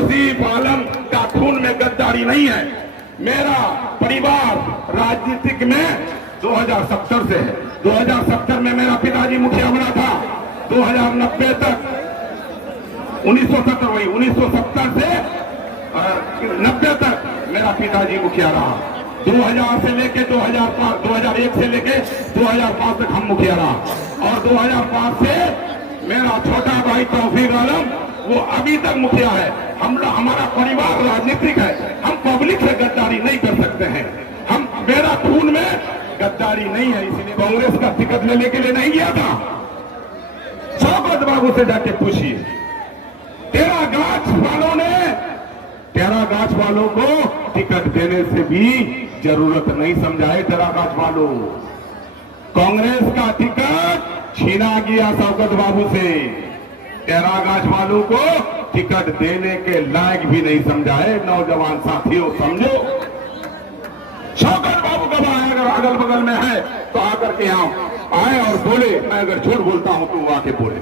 तौसीफ आलम का खून में गद्दारी नहीं है। मेरा परिवार राजनीतिक में 2070 से है। 2070 में मेरा पिताजी मुखिया बना था। 2090 तक 1970 से 90 तक मेरा पिताजी मुखिया रहा। 2000 से लेके 2005, 2001 से लेके 2005 तक हम मुखिया रहा। और 2005 से मेरा छोटा भाई तौसीफ आलम वो अभी तक मुखिया है। हमारा परिवार राजनीतिक है। हम पब्लिक से गद्दारी नहीं कर सकते हैं। मेरा खून में गद्दारी नहीं है, इसलिए कांग्रेस का टिकट लेने के लिए नहीं गया था। शौकत बाबू से जाके पूछिए। तेरा गाछ वालों को टिकट देने से भी जरूरत नहीं समझाए। तेरा गाछ वालों कांग्रेस का टिकट छीना गया शौकत बाबू से। तेरा गाछ वालों को टिकट देने के लायक भी नहीं समझाए। नौजवान साथियों समझो, शौकत बाबू कब आए? अगर अगल बगल में है तो आकर के यहाँ आए और बोले। मैं अगर झूठ बोलता हूं तो वो आके बोले।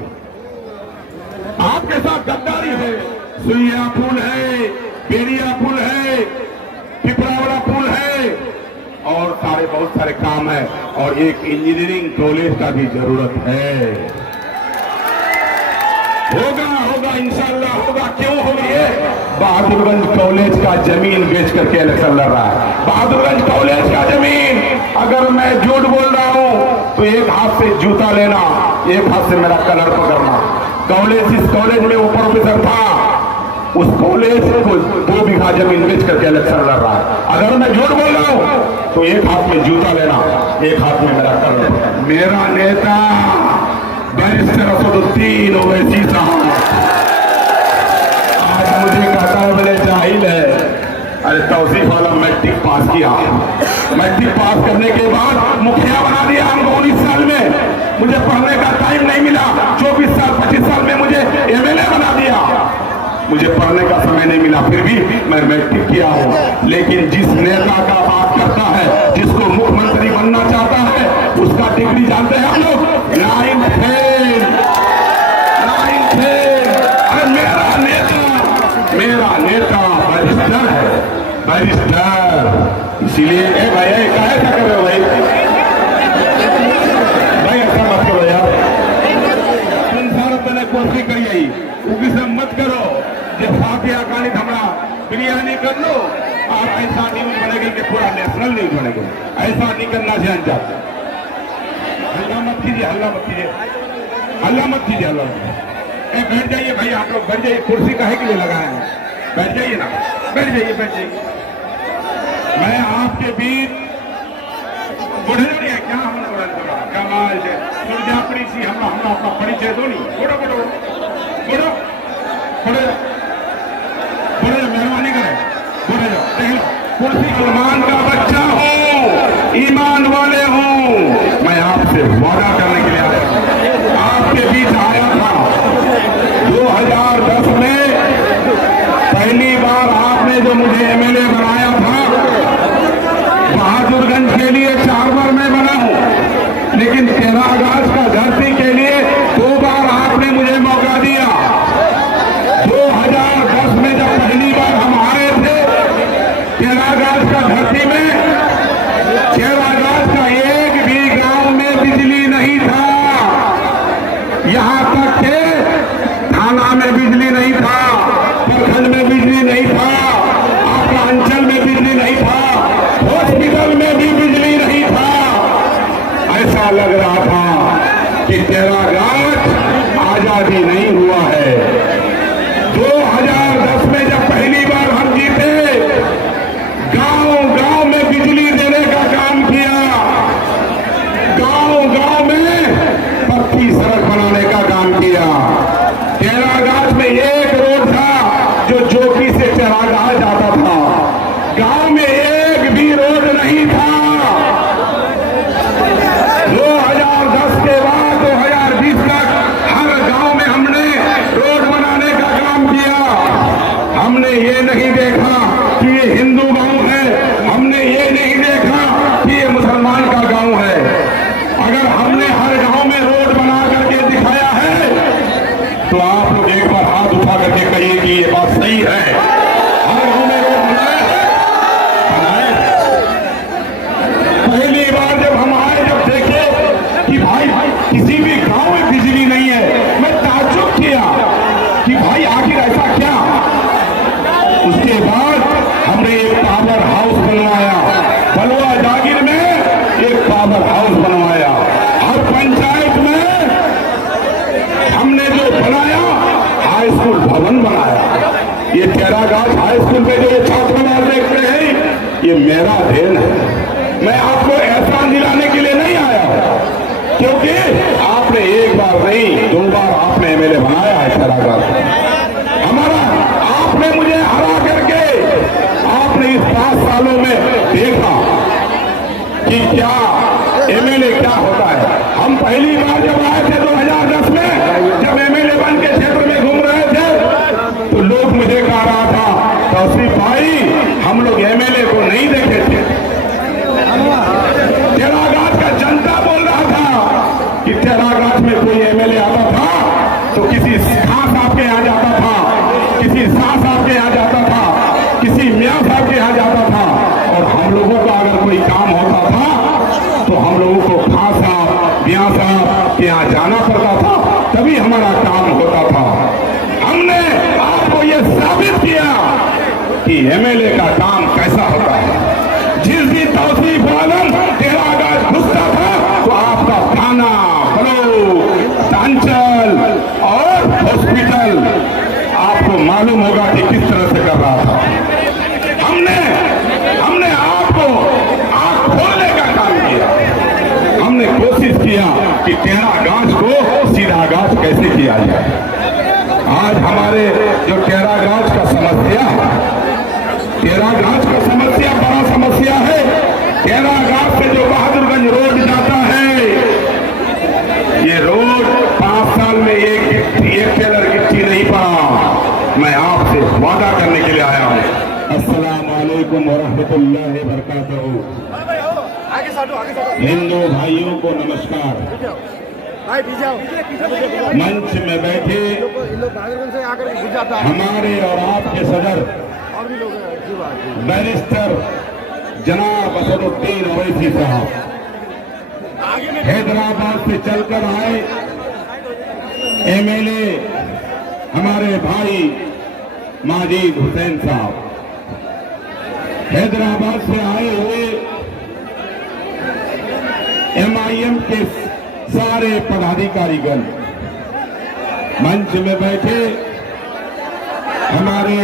आपके साथ गद्दारी है। सुइया पुल है, पेरिया पुल है, पिपरावड़ा पुल है और बहुत सारे काम है। और एक इंजीनियरिंग कॉलेज का भी जरूरत है। होगा इंशाल्लाह होगा। क्यों होगा? ये बहादुरगंज कॉलेज का जमीन बेच करके इलेक्शन लड़ रहा है। बहादुरगंज कॉलेज का जमीन, अगर मैं झूठ बोल रहा हूं तो एक हाथ से जूता लेना, एक हाथ से मेरा कलर पकड़ना। इस कॉलेज में वो प्रोफेसर था, उस कॉलेज को 2 बीघा जमीन बेच करके इलेक्शन लड़ रहा है। अगर मैं झूठ बोल रहा हूं तो एक हाथ में जूता लेना, एक हाथ में मेरा कलर पकड़ना। मेरा नेता बैरिस्टर असदुद्दीन ओवैसी साहब आज मुझे कहता है बोले जाहिल है। अरे तौसीफ आलम मैट्रिक पास किया। मैट्रिक पास करने के बाद मुखिया बना दिया हमको 19 साल में। मुझे पढ़ने का टाइम नहीं मिला। 24 साल 25 साल में मुझे एमएलए बना दिया। मुझे पढ़ने का समय नहीं मिला, फिर भी मैं मैट्रिक किया हूं। लेकिन जिस नेता का बात करता है, जिसको मुख्यमंत्री बनना चाहता है, उसका डिग्री जानते हैं हम लोग? 9th fail. अरे मेरा नेता बैरिस्टर है, बैरिस्टर। इसीलिए भाई काहे क्या कर रहे हो भाई? ऐसा मत करो यार। संसार कोशिश करिए, उगी सब मत करो। जब फातिहा कानी हमरा बिरयानी कर लो और ऐसा न्यूज बनेगी कि पूरा नेशनल न्यूज बनेगा। ऐसा नहीं करना चाहिए। हल्ला मत कीजिए, हल्ला मत कीजिए, हल्ला मत कीजिए, हल्ला मत। बैठ जाइए भाई, आप लोग बैठ जाइए। कुर्सी काहे के लिए लगाए हैं? बैठ जाइए ना, बैठ जाइए, बैठ जाइए। मैं आपके बीच बुढ़े नहीं है क्या? हम कमाल है सुरजापुरी सी हमरा अपना परिचय दो नहीं। बोलो मेहरबानी करें, बोले जाओ। देख लो, कुर्सी सलमान का बच्चा हूँ, ईमान वाले हूँ। मैं आपसे वादा करने के लिए आया, आपके बीच आया था। 2010 में पहली बार आपने जो मुझे एमएलए बनाया था, बहादुरगंज के लिए 4 बार मैं बना हूं। लेकिन तेरागाछ का धरती के लिए 2 बार आपने मुझे मौका दिया। 2010 में जब पहली बार हम आए थे तेरागाछ का धरती में, तेरागाछ का एक भी गांव में बिजली नहीं था। यहां तक के थाना में बिजली नहीं था, प्रखंड में बिजली नहीं था, आपका अंचल में बिजली नहीं था, हॉस्पिटल में भी बिजली नहीं था। ऐसा लग रहा था कि तेरागाछ आजादी नहीं हुआ है। 2010 में जब पहली बार हम जीते, गांव-गांव में बिजली देने का काम किया, गांव-गांव में पक्की सड़क बनाने का काम किया। तेरागाछ में एक रोड था जो जोकी से तेरागाछ जाता था। गांव में एक भी रोड नहीं था। 2010 के बाद 2020 टेरागाज हाई स्कूल में जो ये छात्रावास देख रहे हैं, ये मेरा देन है। मैं आपको एहसान दिलाने के लिए नहीं आया हूं, क्योंकि आपने एक बार नहीं 2 बार आपने एमएलए बनाया है टेरागाज हमारा। आपने मुझे हरा करके आपने इस 5 सालों में देखा कि क्या एमएलए क्या होता है। हम पहली बार जब आए थे 2010 में, जब एमएलए बन के क्षेत्र में घूम रहे थे, तो लोग मुझे कह रहा था तौसीफ भाई हम लोग एमएलए को नहीं देखे थे। टेरागाज का जनता बोल रहा था कि टेरागाज में कोई एमएलए आता था तो किसी खां साहब के यहाँ जाता था, किसी शाह साहब के यहाँ जाता था, किसी मियाँ साहब के यहाँ जाता था, और हम लोगों का अगर कोई काम होता था तो हम लोगों को खां साहब मियाँ साहब के यहाँ जाना पड़ता था, तभी हमारा काम होता था। हमने आपको ये साबित किया कि एमएलए का काम कैसा होता है। जिस दिन तौसीफ आलम टेरागाज घुसता था तो आपका थाना, ब्लॉक, अंचल और हॉस्पिटल आपको मालूम होगा कि किस तरह से कर रहा था। हमने आपको आंख खोलने का काम किया। हमने कोशिश किया कि टेरागाज को सीधागाज कैसे किया जाए। आज हमारे जो टेरागाज का समस्या है, टेरागाज का समस्या बड़ा समस्या है। टेरागाज से जो बहादुरगंज रोड जाता है, ये रोड 5 साल में एक टेलर गिट्टी नहीं पड़ा। मैं आपसे वादा करने के लिए आया हूँ। अस्सलाम वालेकुम वरहमतुल्लाहि वबरकातुहू। हिंदू भाइयों को नमस्कार। मंच में बैठे हमारे और आपके सदर बैरिस्टर जनाब असदुद्दीन ओवैसी साहब हैदराबाद से चलकर आए। एमएलए हमारे भाई माजिद हुसैन साहब हैदराबाद से आए हुए। एमआईएम के सारे पदाधिकारीगण मंच में बैठे। हमारे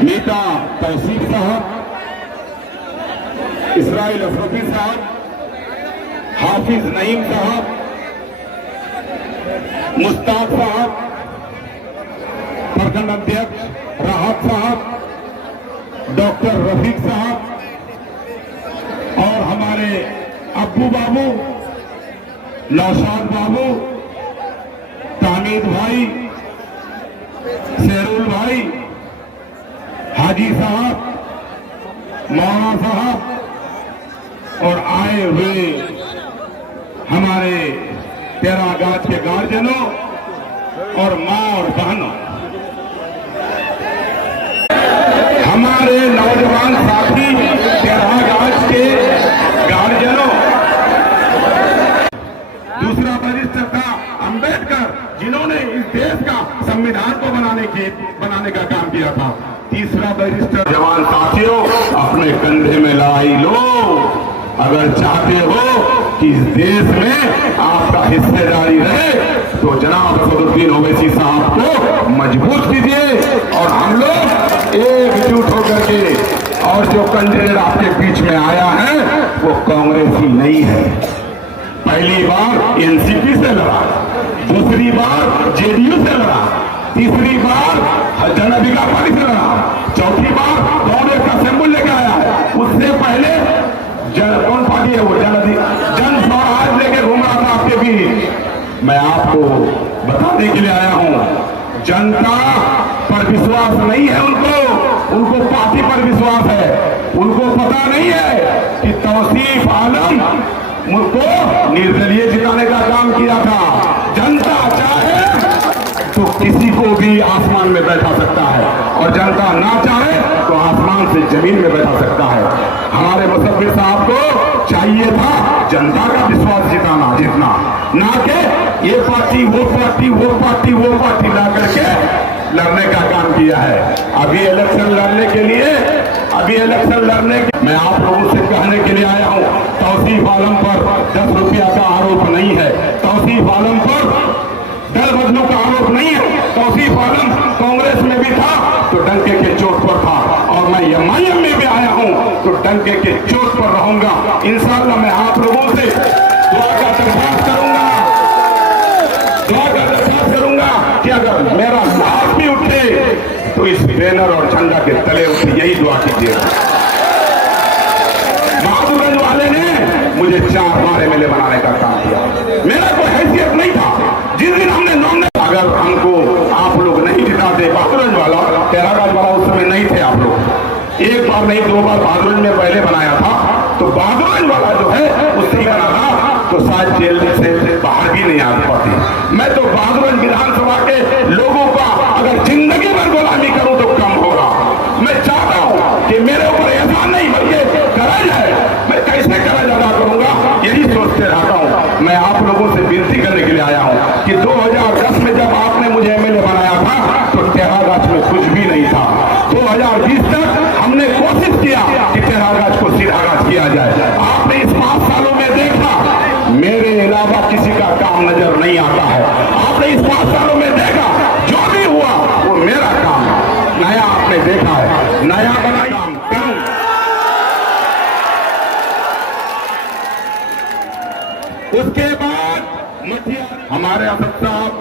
नेता तौसीफ साहब, इसराइल अफरीदी साहब, हाफिज नईम साहब, मुश्ताक साहब, प्रखंड अध्यक्ष राहत साहब, डॉक्टर रफीक साहब और हमारे अब्बू बाबू, नौशाद बाबू, तामीद भाई, शेरुल भाई, हाजी साहब, मौलाना साहब और आए हुए हमारे टेरागाज के गार्जियनों और माँ और बहनों, हमारे नौजवान साथी टेरागाज के गार्जियनों, दूसरा वरिष्ठ था अंबेडकर, जिन्होंने इस देश का संविधान को बनाने का काम किया था। तीसरा वरिष्ठ जवान साथियों, अपने कंधे में लड़ाई लो अगर चाहते हो कि इस देश में आपका हिस्सेदारी रहे, तो जनाब असदुद्दीन ओवैसी साहब को मजबूत कीजिए और हम लोग एकजुट होकर के, और जो कैंडिडेट आपके बीच में आया है वो कांग्रेसी नहीं है। पहली बार एनसीपी से लड़ा, दूसरी बार जेडीयू से लड़ा, तीसरी बार जन अधिकार पार्टी से लड़ा, चौथी बार कांग्रेस का सिंबल लेकर आया है। उससे पहले कौन पार्टी है वो, जन स्वराज लेके घूम रहा था आपके बीच। मैं आपको बताने के लिए आया हूं, जनता पर विश्वास नहीं है उनको पार्टी पर विश्वास है। उनको पता नहीं है कि तौसीफ आलम मुझको निर्दलीय जिताने का काम किया था। जनता चाहे तो किसी को भी आसमान में बैठा सकता है, और जनता ना चाहे तो आसमान से जमीन में बैठा सकता है। हमारे मुसव्विर साहब को चाहिए था जनता का विश्वास जीतना, ना कि ये पार्टी वो पार्टी वो पार्टी वो पार्टी ला करके लड़ने का काम किया है। अभी इलेक्शन लड़ने के मैं आप लोगों से कहने के लिए आया हूं, तौसीफ आलम पर 10 रुपया का आरोप नहीं है, तौसीफ आलम पर दल बदलू का आरोप नहीं है। तौसीफ आलम कांग्रेस में भी था, मौके के चोट पर रहूंगा। इंशाअल्लाह मैं आप लोगों से दुआ का दरख्वास्त करूंगा कि अगर मेरा लाश भी उठे तो इस बैनर और झंडा के तले उठे, यही दुआ कीजिए। बहादुरगंज वाले ने मुझे 4 बार एमएलए बनाने का काम किया, मेरा कोई हैसियत नहीं था। जिस दिन हमने नॉमिनेट, अगर हमको आप लोग नहीं जिताते, बहादुरगंज वाला, तेरागंज वाला उस समय नहीं थे आप लोग, 1 बार नहीं 2 बार बहादुरगंज में पहले बनाया था, तो बहादुरगंज वाला जो है उससे ही बना था, तो शायद जेल से बाहर भी नहीं आ पाती। मैं तो बहादुरगंज विधानसभा के लोगों का अगर जिंदगी भर गुलामी करूं तो कम होगा। मैं चाहता हूं कि मेरे ऊपर एहसान नहीं बल्कि कर्ज है, मैं कैसे कर्ज अदा करूंगा यही सोचते रहता हूं। मैं आप लोगों से विनती करने के लिए आया हूं कि 2010 में जब आपने मुझे एमएलए बनाया था तो टेरागाछ में कुछ भी नहीं था। 2020 तक हमने कोशिश किया कि टेरागाछ को सीधागाछ किया जाए। आपने इस 5 सालों में देखा मेरे अलावा किसी का काम नजर नहीं आता है। आपने इस 5 सालों में देखा जो भी हुआ वो मेरा काम है। नया आपने देखा है, नया बना काम करूं। उसके बाद हमारे असद साहब,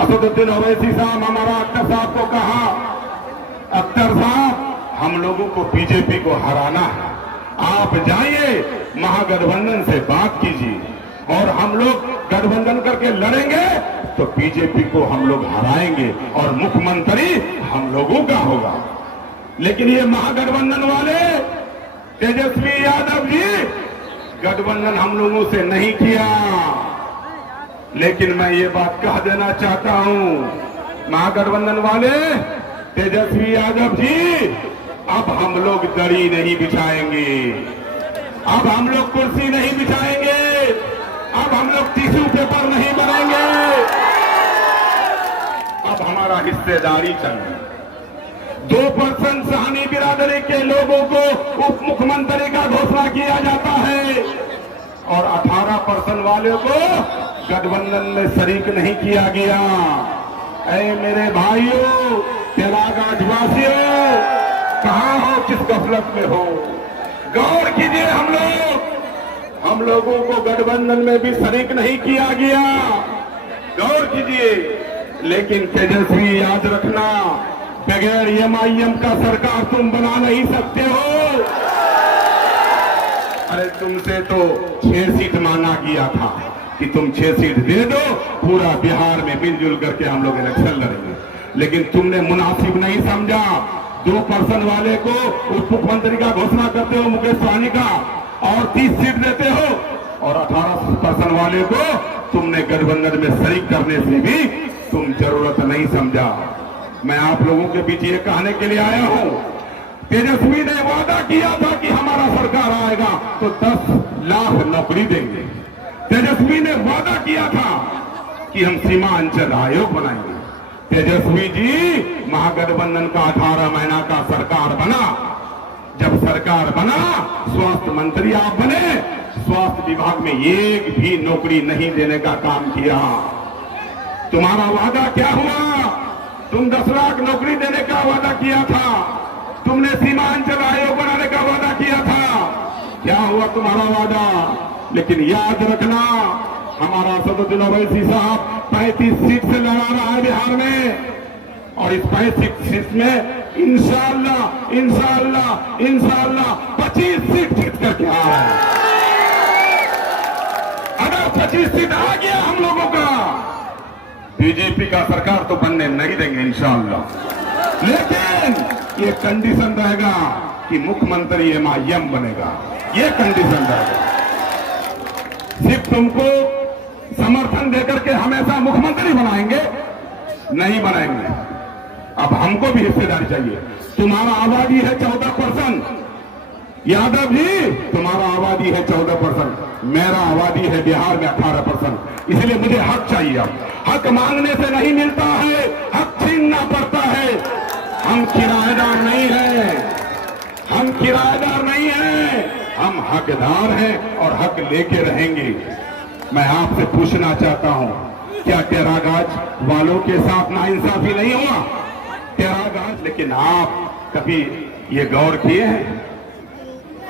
असदुद्दीन ओवैसी साहब, हमारा अख्तर साहब को कहा, अख्तर साहब हम लोगों को बीजेपी को हराना है, आप जाइए महागठबंधन से बात कीजिए और हम लोग गठबंधन करके लड़ेंगे तो बीजेपी को हम लोग हराएंगे और मुख्यमंत्री हम लोगों का होगा। लेकिन ये महागठबंधन वाले तेजस्वी यादव जी गठबंधन हम लोगों से नहीं किया। लेकिन मैं ये बात कह देना चाहता हूं, महागठबंधन वाले तेजस्वी यादव जी, अब हम लोग दड़ी नहीं बिछाएंगे, अब हम लोग कुर्सी नहीं बिछाएंगे, अब हम लोग टिश्यू पेपर नहीं बनेंगे, अब हमारा हिस्सेदारी चाहिए। 2% सहानी बिरादरी के लोगों को उप मुख्यमंत्री का घोषणा किया जाता है और 18% वाले को गठबंधन में शरीक नहीं किया गया। ऐ मेरे भाइयों, तेरागाछवासियों, कहां हो, किस गफलत में हो? गौर कीजिए, हम लोगों को गठबंधन में भी शरीक नहीं किया गया, गौर कीजिए। लेकिन तेजस्वी याद रखना, बगैर एमआईएम का सरकार तुम बना नहीं सकते हो। अरे तुमसे तो 6 सीट मांगा गया था कि तुम 6 सीट दे दो, पूरा बिहार में मिलजुल करके हम लोग इलेक्शन लड़ेंगे, लेकिन तुमने मुनासिब नहीं समझा। 2% वाले को उप मुख्यमंत्री का घोषणा करते हो, मुकेश सहनी का, और 30 सीट देते हो, और 18% वाले को तुमने गठबंधन में शरीक करने से भी तुम जरूरत नहीं समझा। मैं आप लोगों के बीच ये कहने के लिए आया हूं, तेजस्वी ने वादा किया था कि हमारा सरकार आएगा तो 10 लाख नौकरी देंगे। तेजस्वी ने वादा किया था कि हम सीमांचल आयोग बनाएंगे। तेजस्वी जी, महागठबंधन का 18 महीना का सरकार बना, जब सरकार बना स्वास्थ्य मंत्री आप बने, स्वास्थ्य विभाग में एक भी नौकरी नहीं देने का काम किया। तुम्हारा वादा क्या हुआ? तुम 10 लाख नौकरी देने का वादा किया था, तुमने सीमांचल आयोग बनाने का वादा किया था, क्या हुआ तुम्हारा वादा? लेकिन याद रखना, हमारा असदुद्दीन ओवैसी साहब 35 सीट से लड़ा रहा है बिहार में, और इस 35 सीट में इंशाअल्लाह इंशाअल्लाह इंशाअल्लाह 25 सीट जीत करके आ रहा है। अगर 25 सीट आ गया हम लोगों का, बीजेपी का सरकार तो बनने नहीं देंगे इंशाअल्लाह। लेकिन ये कंडीशन रहेगा कि मुख्यमंत्री एमआईएम बनेगा, ये कंडीशन रहेगा। सिर्फ तुमको समर्थन देकर के हमेशा मुख्यमंत्री बनाएंगे नहीं बनाएंगे। अब हमको भी हिस्सेदारी चाहिए। तुम्हारा आबादी है 14%, यादव जी तुम्हारा आबादी है 14%, मेरा आबादी है बिहार में 18%। इसलिए मुझे हक चाहिए। अब हक मांगने से नहीं मिलता है, हक छीनना पड़ता है। हम किराएदार नहीं हैं, हम किराएदार नहीं हैं, हम हकदार हैं और हक लेके रहेंगे। मैं आपसे पूछना चाहता हूं, क्या तेरागाछ वालों के साथ नाइंसाफी नहीं हुआ? तेरागाछ, लेकिन आप कभी ये गौर किए हैं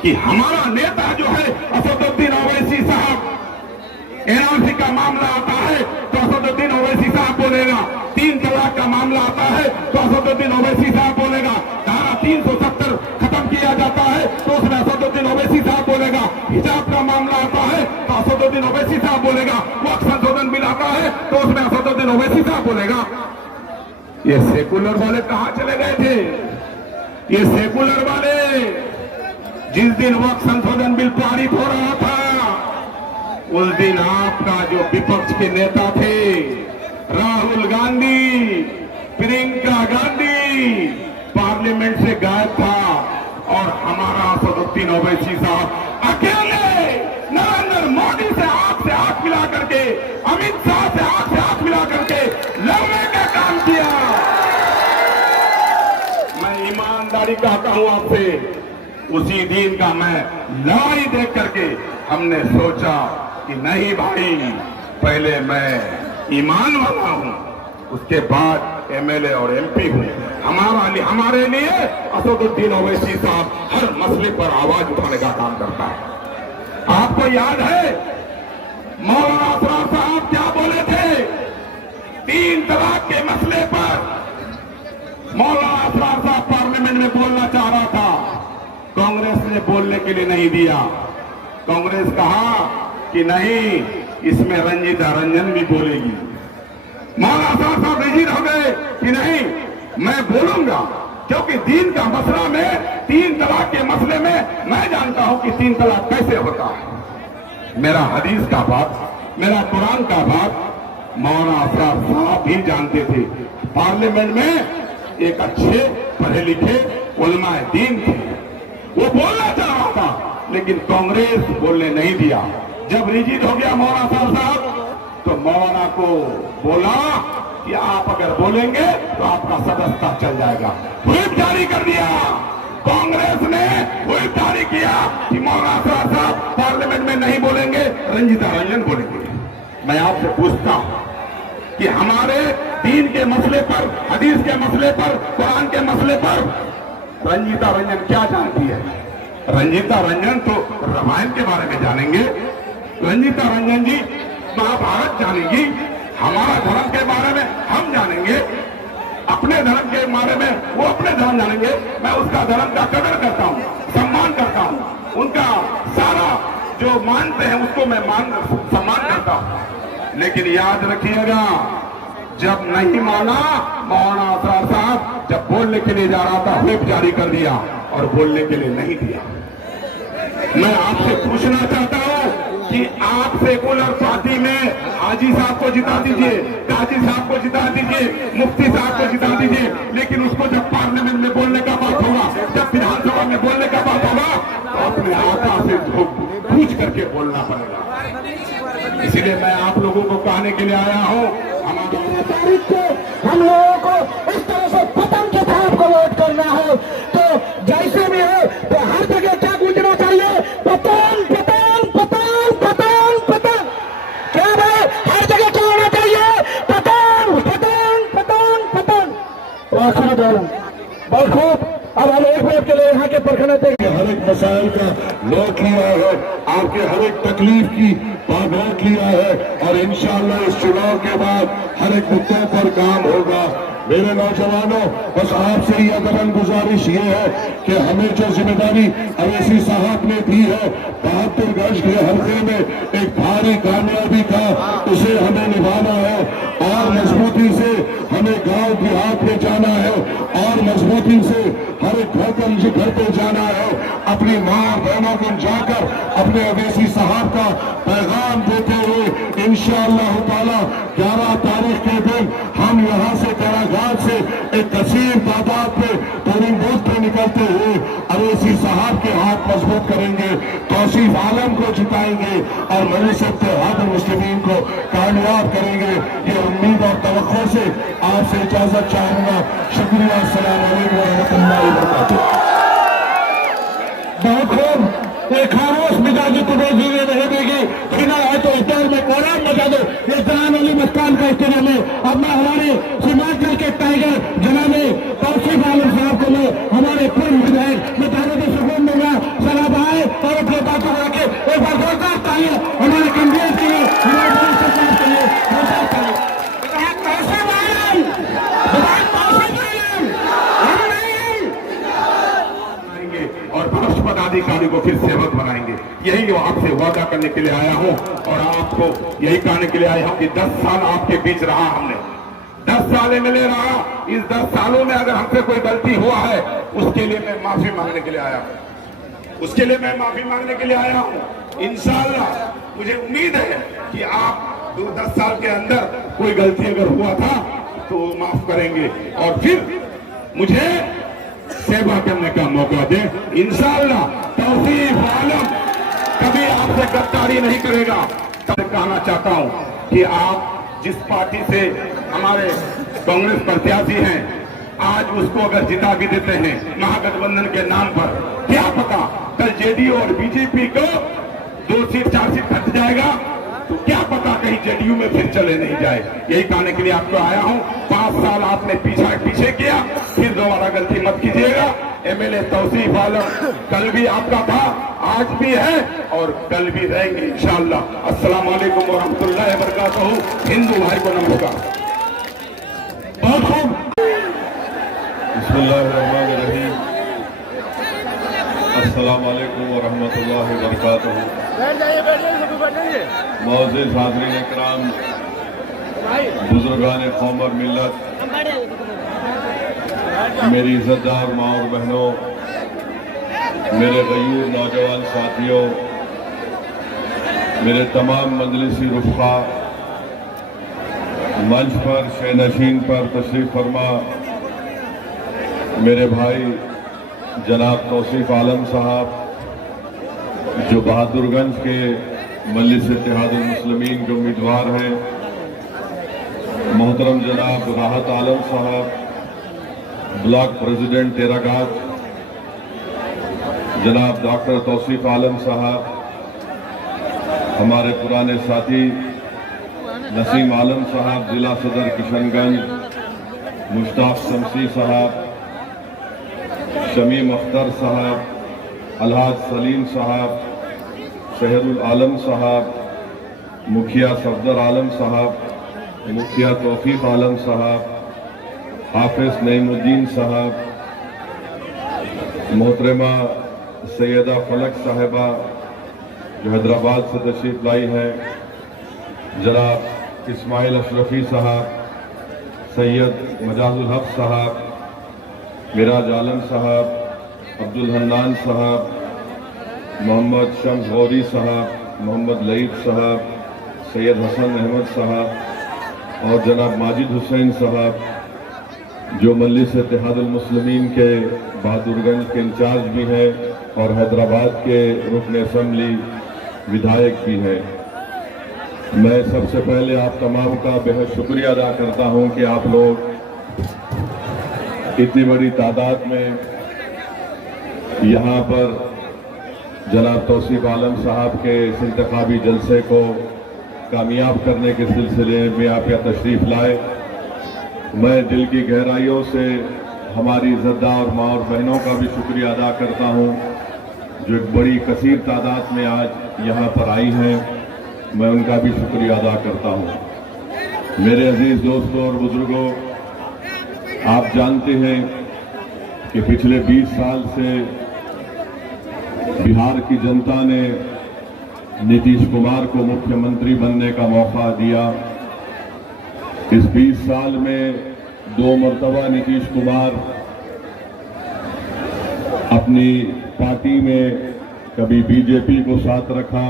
कि हमारा नेता जो है असदुद्दीन ओवैसी साहब, एनआरसी का मामला आता है तो असदुद्दीन ओवैसी साहब बोलेगा, 3 तलाक का मामला आता है तो असदुद्दीन ओवैसी साहब बोलेगा, धारा 370 खत्म किया जाता है तो उसमें असदुद्दीन ओवैसी साहब बोलेगा, हिजाब का मामला आता है तो असदुद्दीन ओवैसी साहब बोलेगा, वक्फ संशोधन बिल आता है तो उसमें असदुद्दीन ओवैसी साहब बोलेगा। ये सेकुलर वाले कहां चले गए थे? ये सेकुलर वाले जिस दिन वक्फ संशोधन बिल पारित हो रहा था उस दिन आपका जो विपक्ष के नेता थे राहुल गांधी, प्रियंका गांधी पार्लियामेंट से गायब था और हमारा असदुद्दीन ओवैसी साहब अकेले नरेंद्र मोदी से आंख मिला करके, अमित शाह से आंख मिला करके लड़ने का काम किया। मैं ईमानदारी कहता हूं आपसे, उसी दिन का मैं लड़ाई देख करके हमने सोचा कि नहीं भाई, पहले मैं ईमान वाला हूं, उसके बाद एमएलए और एमपी हूं। हमारे लिए असदुद्दीन ओवैसी साहब हर मसले पर आवाज उठाने का काम करता है। आपको याद है मौलाना असरार साहब क्या बोले थे 3 तलाक के मसले पर? मौलाना असरार साहब पार्लियामेंट में बोलना चाह रहा था, कांग्रेस ने बोलने के लिए नहीं दिया। कांग्रेस कहा कि नहीं, इसमें रंजीता रंजन भी बोलेगी। मौलाना साहब रिजिड हो गए कि नहीं, मैं बोलूंगा, क्योंकि दीन का मसला में 3 तलाक के मसले में मैं जानता हूं कि 3 तलाक कैसे होता है। मेरा हदीस का बात, मेरा कुरान का बात मौलाना साहब भी जानते थे। पार्लियामेंट में एक अच्छे पढ़े लिखे उलमाए दीन थे, वो बोलना चाह रहा था लेकिन कांग्रेस बोलने नहीं दिया। जब रिजिड हो गया मौलाना साहब तो मौलाना को बोला कि आप अगर बोलेंगे तो आपका सदस्यता चल जाएगा। व्हिप जारी कर दिया, कांग्रेस ने व्हिप जारी किया कि मौलाना साहब पार्लियामेंट में नहीं बोलेंगे, रंजीता रंजन बोलेंगे। मैं आपसे पूछता हूं कि हमारे दीन के मसले पर, हदीस के मसले पर, कुरान के मसले पर रंजीता रंजन क्या जानती है? रंजीता रंजन तो रामायण के बारे में जानेंगे, रंजीता रंजन जी महाभारत जानेंगी, हमारा धर्म के बारे में हम जानेंगे, अपने धर्म के बारे में वो अपने धर्म जानेंगे। मैं उसका धर्म का कदर करता हूँ, सम्मान करता हूँ, उनका सारा जो मानते हैं उसको मैं सम्मान करता हूँ। लेकिन याद रखिएगा, जब नहीं माना मौलाना असरार साहब, जब बोलने के लिए जा रहा था व्हिप जारी कर दिया और बोलने के लिए नहीं दिया। मैं आपसे पूछना चाहता हूं कि आप सेकुलर पार्टी में हाजी साहब को जिता दीजिए, काजी साहब को जिता दीजिए, मुफ्ती साहब को जिता दीजिए, लेकिन उसको जब पार्लियामेंट में बोलने का बात होगा, जब विधानसभा में बोलने का बात होगा तो अपने आका से पूछ करके बोलना पड़ेगा। इसीलिए मैं आप लोगों को कहने के लिए आया हूं, हमारी तारीख को हम लोगों को इस तरह से पतंग के साथ को वोट करना है। तो जैसे भी हो तो हर जगह क्या गूंजना चाहिए? पतंग पतंग पतंग पतंग पतंग। क्या भाई, हर जगह क्या होना चाहिए? पतंग पतंग पतंग पतंग। बहुत खूब। अब हम एक मिनट के लिए यहाँ के परखने देंगे। हर एक मसाइल का नोट लिया है, आपके हर एक तकलीफ की बात लिया है और इंशाअल्लाह इस चुनाव के बाद हर एक मुद्दों पर काम होगा। मेरे नौजवानों, बस आपसे ये अदबन गुजारिश ये है कि हमें जो जिम्मेदारी अवैसी साहब ने दी है, बहादुरगंज के हल्के में एक भारी कामयाबी का, उसे हमें निभाना है और मजबूती से हमें गांव देहात में जाना है और मजबूती से हर एक घर पे जाना है। अपनी माँ बहनों को जाकर अपने अवैसी साहब का पैगाम देते हुए इंशाअल्लाह ताला 11 तारीख के दिन हम यहाँ से कराघाट से एक कसीर तादाद पे पोलिंग बूथ पे निकलते हुए अवैसी साहब के हाथ मजबूत करेंगे, तौसीफ आलम को जिताएंगे और मजलिस इत्तेहाद मुस्लिमीन को कामयाब करेंगे। ये उम्मीद और तवक्को से आपसे इजाजत चाहूंगा। शुक्रिया। अस्सलाम वालेकुम रहमतुल्लाहि व बरकातुहू। बहुत खूब। एक खामोश मिजाजी तुम्हें जीने नहीं देगी। फिना है तो इस दौर में कोराम मचा दो। ये जनान अली मस्तान का इस्तेमाल है। अब मैं हमारे सीमांचल के टाइगर जनाबे तौसीफ आलम साहब को मैं हमारे पूर्व विधायक मैं सुकून दूंगा। सलाबाए पदाधिकारी को फिर सेवक बनाएंगे। यही आपसे वादा करने के लिए आया हूं और आपको यही कहने के लिए आया हूं कि 10 साल आपके बीच रहा हमने, 10 साल एमएलए रहा। इस 10 सालों में अगर हमसे कोई गलती हुआ है उसके लिए मैं माफी मांगने के लिए आया हूं, उसके लिए मैं माफी मांगने के लिए आया हूं। इंशाअल्लाह मुझे उम्मीद है कि आप 10 साल के अंदर कोई गलती अगर हुआ था तो माफ करेंगे और फिर मुझे सेवा करने का मौका दे। इंशाअल्लाह तौसीफ आलम कभी आपसे गद्दारी नहीं करेगा। तब कहना चाहता हूं कि आप जिस पार्टी से हमारे कांग्रेस प्रत्याशी हैं, आज उसको अगर जिता भी देते हैं महागठबंधन के नाम पर, क्या पता कल जेडीयू और बीजेपी को 2 सीट 4 सीट हट जाएगा तो क्या पता कहीं जेडीयू में फिर चले नहीं जाए। यही कहने के लिए आपको आया हूं। 5 साल आपने पीछे किया, फिर दोबारा गलती मत कीजिएगा। एमएलए तौसीफ आलम कल भी आपका था, आज भी है और कल भी रहेंगे इंशाअल्लाह। अस्सलाम वालेकुम व रहमतुल्लाहि व बरकातहू। हिंदू भाई को नमस्कार। बहुत खूब। बिस्मिल्लाहिर्रहमानिर्रहीम। अस्सलाम वालेकुम व रहमतुल्लाहि व बरकातहू। मौजूद हाज़रीन इकराम, बुजुर्गान कौम और मिल्लत, मेरी इज़्ज़तदार माँ और बहनों, मेरे गयूर नौजवान साथियों, मेरे तमाम मजलिसी रुफ़ा, मंच पर शेनशीन पर तशरीफ़ फरमा मेरे भाई जनाब तौसीफ आलम साहब जो बहादुरगंज के मजलिस इत्तेहादुल मुस्लिमीन के उम्मीदवार हैं, मोहतरम जनाब राहत आलम साहब ब्लॉक प्रेसिडेंट तेरागात, जनाब डॉक्टर तौसीफ आलम साहब, हमारे पुराने साथी नसीम आलम साहब जिला सदर किशनगंज, मुश्ताक शमसी साहब, शमीम अख्तर साहब, अलहाज सलीम साहब, शहरुल आलम साहब, मुखिया सफदर आलम साहब, मुखिया तौफीक आलम साहब, हाफिज नईमुद्दीन साहब, मोहतरमा सैयदा फलक साहिबा जो हैदराबाद से तशरीफ लाई है, जनाब इस्माइल अशरफी साहब, सैयद मजाजुल हक साहब, मिराज आलम साहब, अब्दुल हन्नान साहब, मोहम्मद शम्स गौरी साहब, मोहम्मद लईफ साहब, सैयद हसन अहमद साहब और जनाब माजिद हुसैन साहब जो मजलिस इत्तेहादुल मुस्लिमीन के बहादुरगंज के इंचार्ज भी हैं और हैदराबाद के रुकन असम्बली विधायक भी हैं। मैं सबसे पहले आप तमाम का बेहद शुक्रिया अदा करता हूं कि आप लोग इतनी बड़ी तादाद में यहाँ पर जनाब तौसीफ आलम साहब के इस इंतखाबी जलसे को कामयाब करने के सिलसिले में आप यहाँ तशरीफ़ लाए। मैं दिल की गहराइयों से हमारी इज़्ज़तदार माँ और बहनों का भी शुक्रिया अदा करता हूँ जो एक बड़ी कसीर तादाद में आज यहाँ पर आई हैं। मैं उनका भी शुक्रिया अदा करता हूँ। मेरे अजीज़ दोस्तों और बुजुर्गों, आप जानते हैं कि पिछले 20 साल से बिहार की जनता ने नीतीश कुमार को मुख्यमंत्री बनने का मौका दिया। इस 20 साल में 2 मरतबा नीतीश कुमार अपनी पार्टी में कभी बीजेपी को साथ रखा,